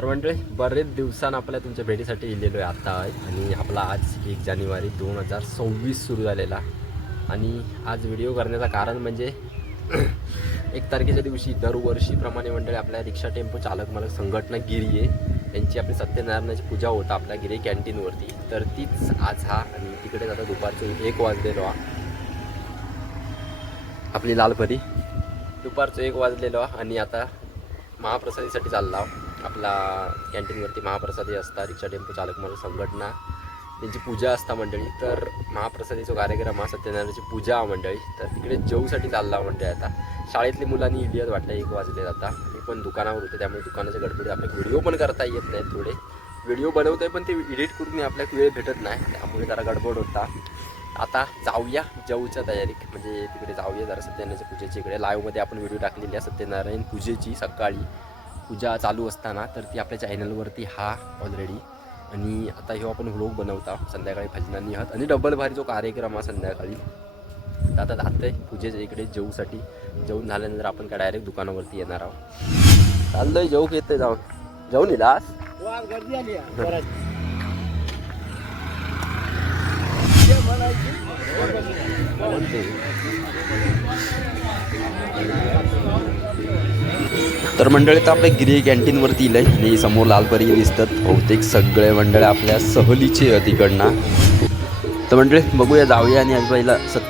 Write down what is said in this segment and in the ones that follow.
तर म्हणजे बरेच दिवसानं आपल्या तुमच्या भेटीसाठी इलेलो आहे आता. आणि आपला आज एक जानेवारी दोन हजार सव्वीस सुरू झालेला. आणि आज व्हिडिओ करण्याचं कारण म्हणजे एक तारखेच्या दिवशी दरवर्षीप्रमाणे मंडळी आपल्या रिक्षा टेम्पो चालक मालक संघटना गिरी आहे त्यांची आपली सत्यनारायणाची पूजा होता आपल्या गिरी कॅन्टीनवरती. तर तीच आज हा आणि तिकडे आता दुपारचं एक वाजलेलो हा. आपली लालपरी. दुपारचं एक वाजलेलो आणि आता महाप्रसादीसाठी चालला आपला कॅन्टीनवरती महाप्रसादी असता रिक्षा टेम्पो चालक मला संघटना त्यांची पूजा असता मंडळी. तर महाप्रसादीचा कार्यक्रम हा सत्यनारायणाची पूजा मंडळी. तर तिकडे जेऊसाठी चालला मंडळी आता. शाळेतली मुलांनी इलियत वाटलं एक वाजले आता. मी पण दुकानावर होते त्यामुळे दुकानाच्या गडबडीत आपले व्हिडिओ पण करता येत नाहीत थोडे. व्हिडिओ बनवतो आहे पण ते एडिट करून आपल्याला वेळ भेटत नाही. त्यामुळे जरा गडबड होता. आता जाऊया जऊच्या तयारीत. म्हणजे तिकडे जाऊया जरा सत्यनारायणच्या पूजेची इकडे. लाईव्हमध्ये आपण व्हिडिओ टाकलेली आहे सत्यनारायण पूजेची सकाळी. पूजा चालू असताना तर ती आपल्या चॅनलवरती हा ऑलरेडी आणि आता ह्यो आपण व्लॉग बनवता संध्याकाळी भजनांनी आहात. आणि डबल भारी जो कार्यक्रम हा संध्याकाळी. तर आता जातंय पूजेच्या इकडे जेऊसाठी. जेवून झाल्यानंतर आपण काय डायरेक्ट दुकानावरती येणार आहोत. चाललोय जेऊ घेतोय जाऊन. जाऊन इलास गर्दी आली तर मंडळी तर आपल्या गिरी कॅन्टीनवरती इलंय आणि समोर लालपरी दिसतात. बहुतेक सगळे मंडळ आपल्या सहलीचे तिकडनं. तर मंडळी बघूया जाऊया. आणि आज पहिला सत्य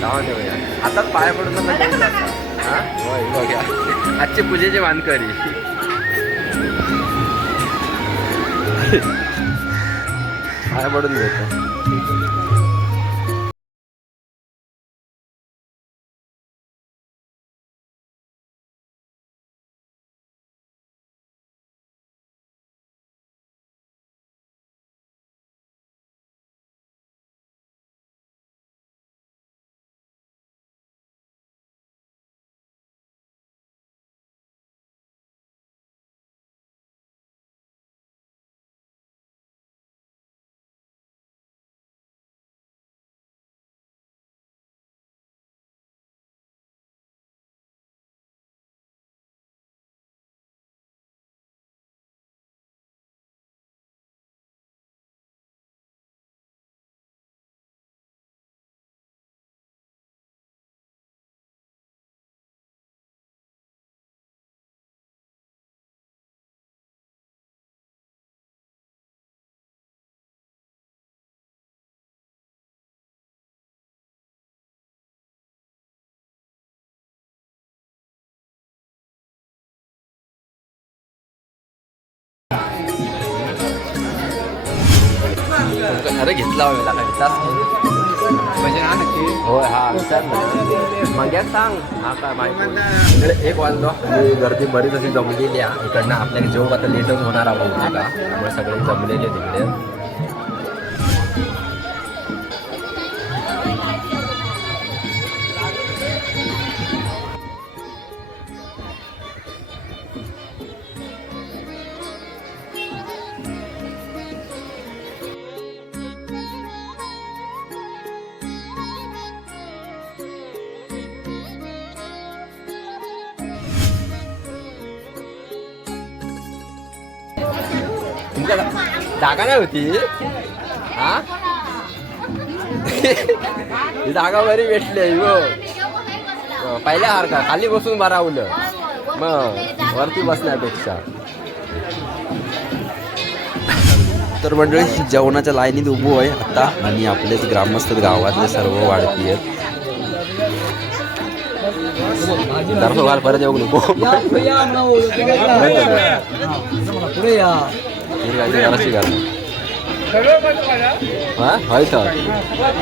जाऊन देऊया हातात पाय पडून हा? होय बघूया आजची पूजेची वानकरी पाय पडून देतो. अरे घेतला हवा का घेतलास होय हा विचार ना. मग यात सांग हा काय माहिती एक वाजलो आणि गर्दी बरीच अशी जमलेली आहे इकडनं आपल्याला जेव्हा आता लेटच होणार आहोत का त्यामुळे सगळे जमलेले तिकडे. तुमच्या जागा नाही होती. हा? ही जागा बरी भेटली आहे, हो. पहिल्या सारखा खाली बसून बरावलं मग वरती बसण्यापेक्षा. तर मंडळी जेवणाच्या लाईनीत उभो आहे आता आणि आपलेच ग्रामस्थ गावातले सर्व वाढती आहेत परत येऊ नको. पुढे या ही गाडी जराशी घाला हा होय तर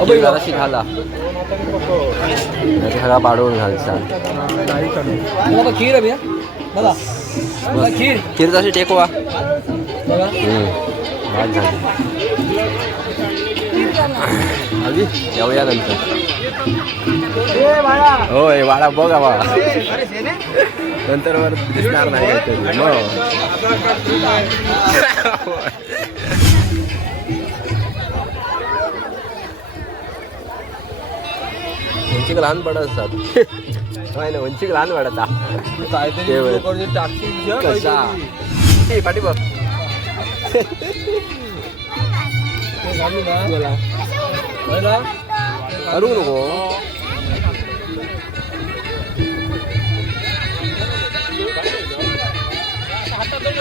ही जराशी घाला नाही तर सगळा पाडवून घालचा बाबा खीर आहे भैया बघा बघा खीर खीर जशी टेकवा बघा बाद झाली आली येऊया नंतर होय वाडा बघा बा नंतर वर दिसणार नाही उंचीक लहान पडत असतात. नाही ना उंचीक लहान पडत. कसा? ए,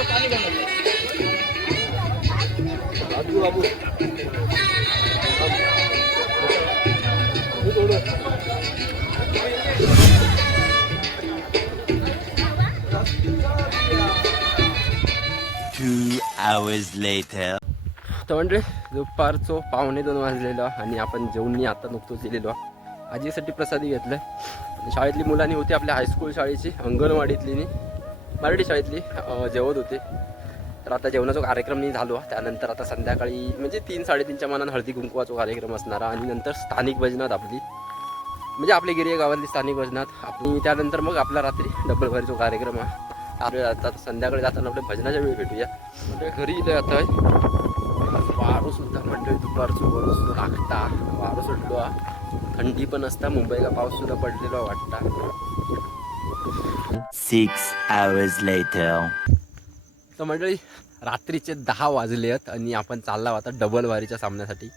पाठी बघ करू नको Two hours later. तर म्हणजे दुपारचो पावणे दोन वाजलेलो आणि आपण जेवणी आता नुकतोच दिलेलो आजीसाठी प्रसादी घेतलं शाळेतली मुलांनी होती आपल्या हायस्कूल शाळेची अंगणवाडीतली मराठी शाळेतली जेवत होते. तर आता जेवणाचा कार्यक्रम नाही झालो. त्यानंतर आता संध्याकाळी म्हणजे तीन साडेतीनच्या मनात हळदी कुंकवाचा कार्यक्रम असणारा आणि नंतर स्थानिक भजनात आपली. म्हणजे आपल्या गिरिया गावातली स्थानिक भजनात. आपली त्यानंतर मग आपला रात्री डबल भरीचा कार्यक्रम आहे. आपल्या आता संध्याकाळी जाताना आपल्या भजनाच्या वेळी भेटूया. म्हणजे घरी इथे आता वारू सुद्धा मंडळी दुपारचं बरोच लागता वारू सुटलो. थंडी पण असता मुंबईला पाऊस सुद्धा पडलेला वाटता. Six hours later. तर मंडळी रात्रीचे दहा वाजले आहेत आणि आपण चालला आता डबल वारीच्या सामन्यासाठी.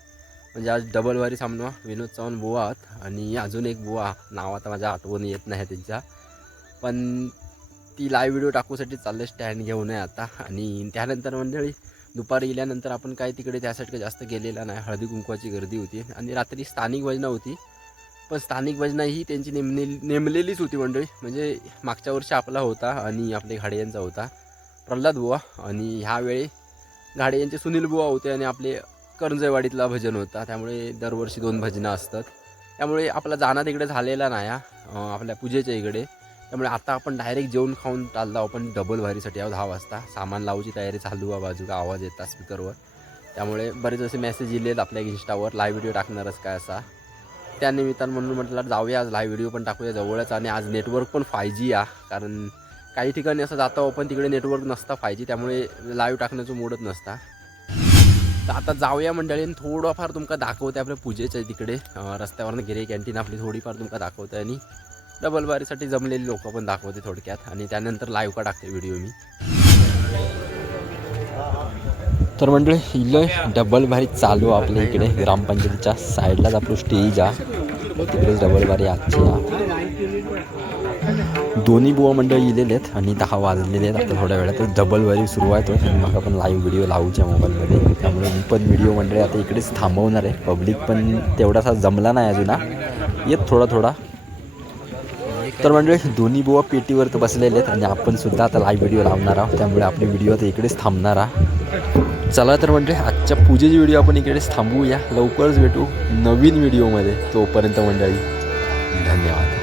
म्हणजे आज डबल वारी सामना विनोद चव्हाण बुवा आहेत. आणि अजून एक बुवा नाव आता माझ्या आठवण येत नाही त्यांच्या. पण ती लाईव्ह व्हिडिओ टाकूसाठी चाललं स्टँड घेऊन आहे आता. आणि त्यानंतर मंडळी दुपारी गेल्यानंतर आपण काय तिकडे त्यासाठी जास्त गेलेला नाही. हळदी कुंकवाची गर्दी होती. आणि रात्री स्थानिक भजना होती. पण स्थानिक भजना ही त्यांची नेमले नेमलेलीच होती मंडळी. म्हणजे मागच्या वर्षी आपला होता आणि आपले घाडियांचा होता. प्रल्हाद बुवा. आणि ह्यावेळी घाडे यांचे सुनील बुवा होते आणि आपले करंजयवाडीतला भजन होता. त्यामुळे दरवर्षी दोन भजनं असतात. त्यामुळे आपला जाणं तिकडे झालेला नाही हा, आपल्या पूजेच्या इकडे. त्यामुळे आता आपण डायरेक्ट जेवण खाऊन चाललो आपण डबल वारीसाठी आहोत दहा वाजता. सामान लावूची तयारी चालू आहे बाजूला आवाज येतात स्पीकरवर त्यामुळे बरेच असे मेसेज दिलेत आपल्या इन्स्टावर लाईव्ह व्हिडिओ टाकणारच काय असा. त्यानिमित्तानं म्हणून म्हटलं जाऊया आज लाईव्ह व्हिडिओ पण टाकूया जवळच आणि आज नेटवर्क पण फाय जी या कारण काही ठिकाणी असं जाता पण तिकडे नेटवर्क नसता फाय जी त्यामुळे लाईव्ह टाकण्याचं मोडच नसता. तर आता जाऊया मंडळी थोडंफार तुमका दाखवते आपल्या पूजेच्या तिकडे. रस्त्यावरनं गिरे कॅन्टीन आपली थोडीफार तुमका दाखवते आणि डबल बारीसाठी जमलेली लोक पण दाखवते थोडक्यात. आणि त्यानंतर लाईव्ह का टाकते व्हिडिओ मी. तर मंडळी इलोय डबल बारी चालू आपल्या इकडे. ग्रामपंचायतीच्या साईडलाच आपलं स्टेज आहे. तिकडेच डबल बारी आजची आहे. दोन्ही बुवा मंडळी इलेले आहेत आणि दहा वाजलेले आहेत. आता थोड्या वेळात डबल वारी सुरू आहे तो. मग आपण लाईव्ह व्हिडिओ लावूच्या मोबाईलमध्ये त्यामुळे मी पण व्हिडिओ मंडळी आता इकडेच थांबवणार आहे. पब्लिक पण तेवढासा जमला नाही अजून येत थोडा थोडा. तर मंडळी दोन्ही बुवा पेटीवर तर बसलेले आहेत आणि आपण सुद्धा आता लाईव्ह व्हिडिओ लावणार आहोत. त्यामुळे आपली व्हिडिओ आता इकडेच थांबणार आहे चला तर म्हणजे आजच्या पूजेची व्हिडिओ आपण इकडेच थांबवूया. लवकरच भेटू नवीन व्हिडिओमध्ये तोपर्यंत मंडळी. धन्यवाद.